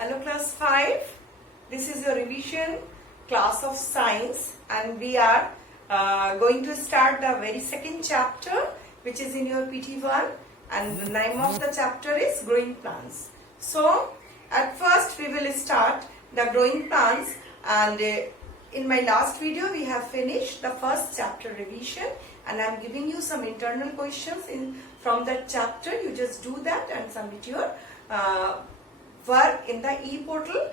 Hello class 5, this is your revision class of science and we are going to start the very second chapter which is in your PT1 and the name of the chapter is growing plants. So at first we will start the growing plants and in my last video we have finished the first chapter revision and I am giving you some internal questions from that chapter. You just do that and submit your work in the e-portal.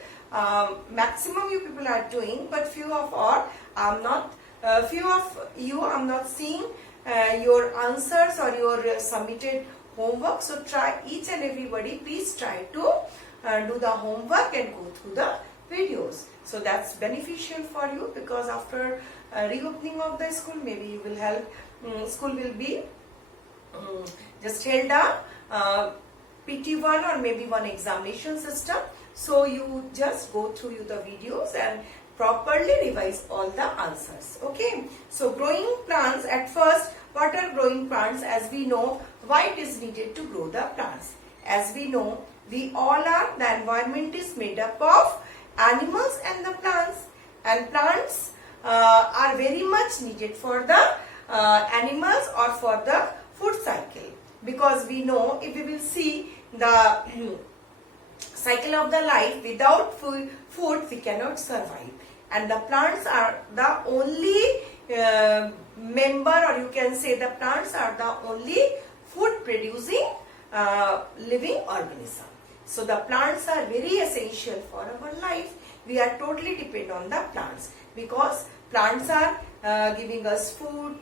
Maximum you people are doing, but few of you I'm not seeing your answers or your submitted homework. So try, each and everybody please try to do the homework and go through the videos. So that's beneficial for you because after reopening of the school, maybe you will help. School will be just held a PT1 or maybe one examination system. So you just go through the videos and properly revise all the answers. Okay. So growing plants, at first, what are growing plants? As we know, why it is needed to grow the plants. As we know, we all are, the environment is made up of animals and the plants. And plants are very much needed for the animals or for the food cycle. Because we know, if we will see the cycle of the life, without food we cannot survive. And the plants are the only member, or you can say the plants are the only food producing living organism. So the plants are very essential for our life. We are totally dependent on the plants because plants are giving us food.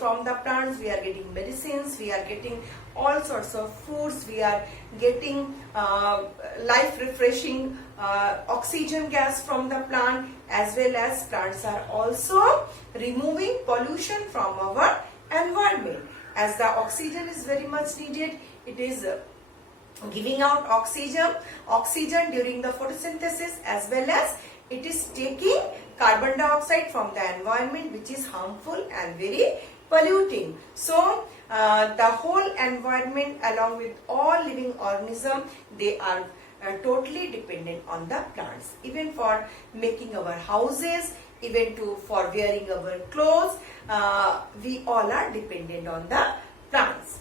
From the plants we are getting medicines, we are getting all sorts of foods, we are getting life refreshing oxygen gas from the plant, as well as plants are also removing pollution from our environment. As the oxygen is very much needed, it is giving out oxygen during the photosynthesis, as well as it is taking carbon dioxide from the environment, which is harmful and very polluting. So the whole environment along with all living organisms, they are totally dependent on the plants. Even for making our houses, even for wearing our clothes, we all are dependent on the plants.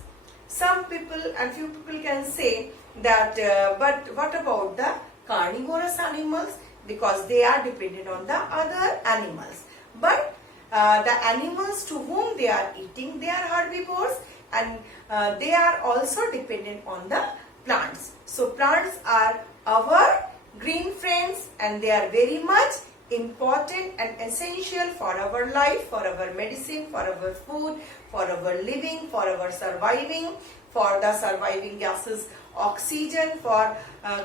Some people and few people can say that but what about the carnivorous animals? Because they are dependent on the other animals. But the animals to whom they are eating, they are herbivores and they are also dependent on the plants. So plants are our green friends and they are very much important and essential for our life, for our medicine, for our food, for our living, for our surviving, for the surviving gases, oxygen, for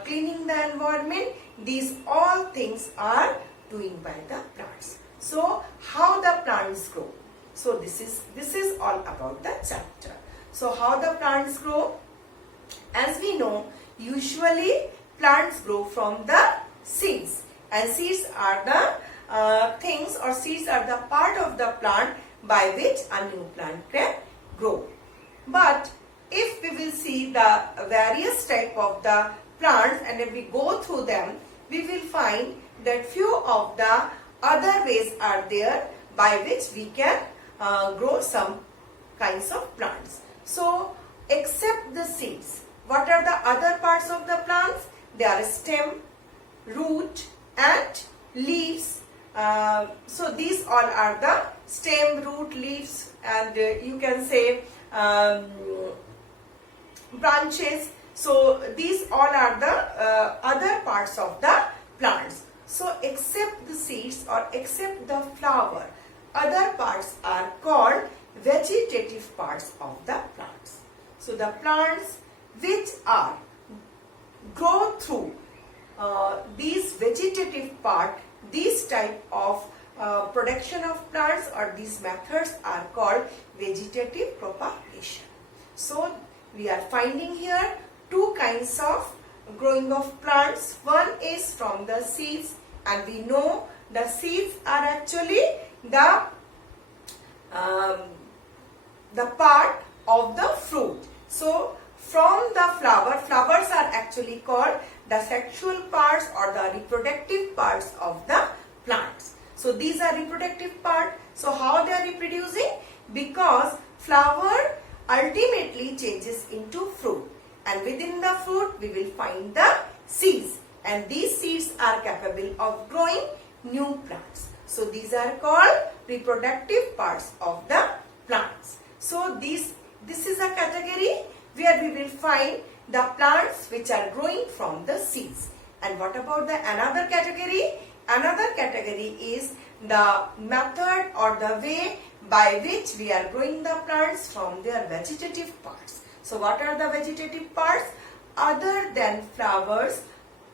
cleaning the environment. These all things are doing by the plants. So how the plants grow? So this is all about the chapter. So how the plants grow? As we know, usually plants grow from the seeds, and seeds are the things, or seeds are the part of the plant by which a new plant can grow. But if we will see the various type of the plants and if we go through them, we will find that few of the other ways are there by which we can grow some kinds of plants. So except the seeds, what are the other parts of the plants? They are stem, root and leaves. So these all are the stem, root, leaves, and you can say branches. So these all are the other parts of the plants. So except the seeds or except the flower, other parts are called vegetative parts of the plants. So the plants which are grow through these vegetative part, these type of production of plants or these methods are called vegetative propagation. So we are finding here two kinds of growing of plants. One is from the seeds, and we know the seeds are actually the part of the fruit. So from the flowers are actually called the sexual parts or the reproductive parts of the plants. So these are reproductive part. So how they are reproducing? Because flower ultimately changes into fruit, and within the fruit we will find the seeds, and these seeds are capable of growing new plants. So these are called reproductive parts of the plants. So this is a category where we will find the plants which are growing from the seeds. And what about the another category? Another category is the method or the way by which we are growing the plants from their vegetative parts. So what are the vegetative parts? Other than flowers,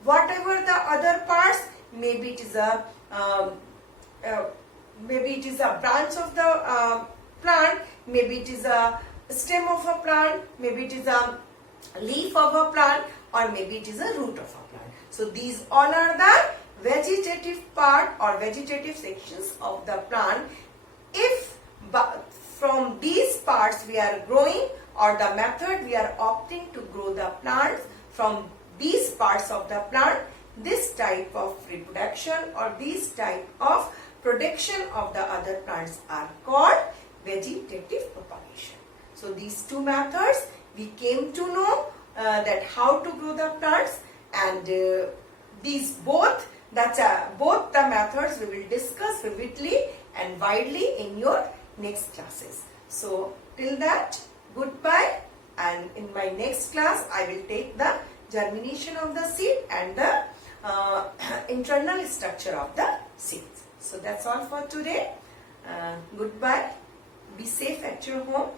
whatever the other parts, maybe it is a branch of the plant, maybe it is a stem of a plant, maybe it is a leaf of a plant, or maybe it is a root of a plant. So these all are the vegetative part or vegetative sections of the plant. If from these parts we are growing, or the method we are opting to grow the plants from these parts of the plant, this type of reproduction or this type of production of the other plants are called vegetative propagation. So these two methods we came to know that how to grow the plants, and these both the methods we will discuss vividly and widely in your next classes. So till that, goodbye, and in my next class I will take the germination of the seed and the internal structure of the seeds. So that's all for today. Goodbye. Be safe at your home.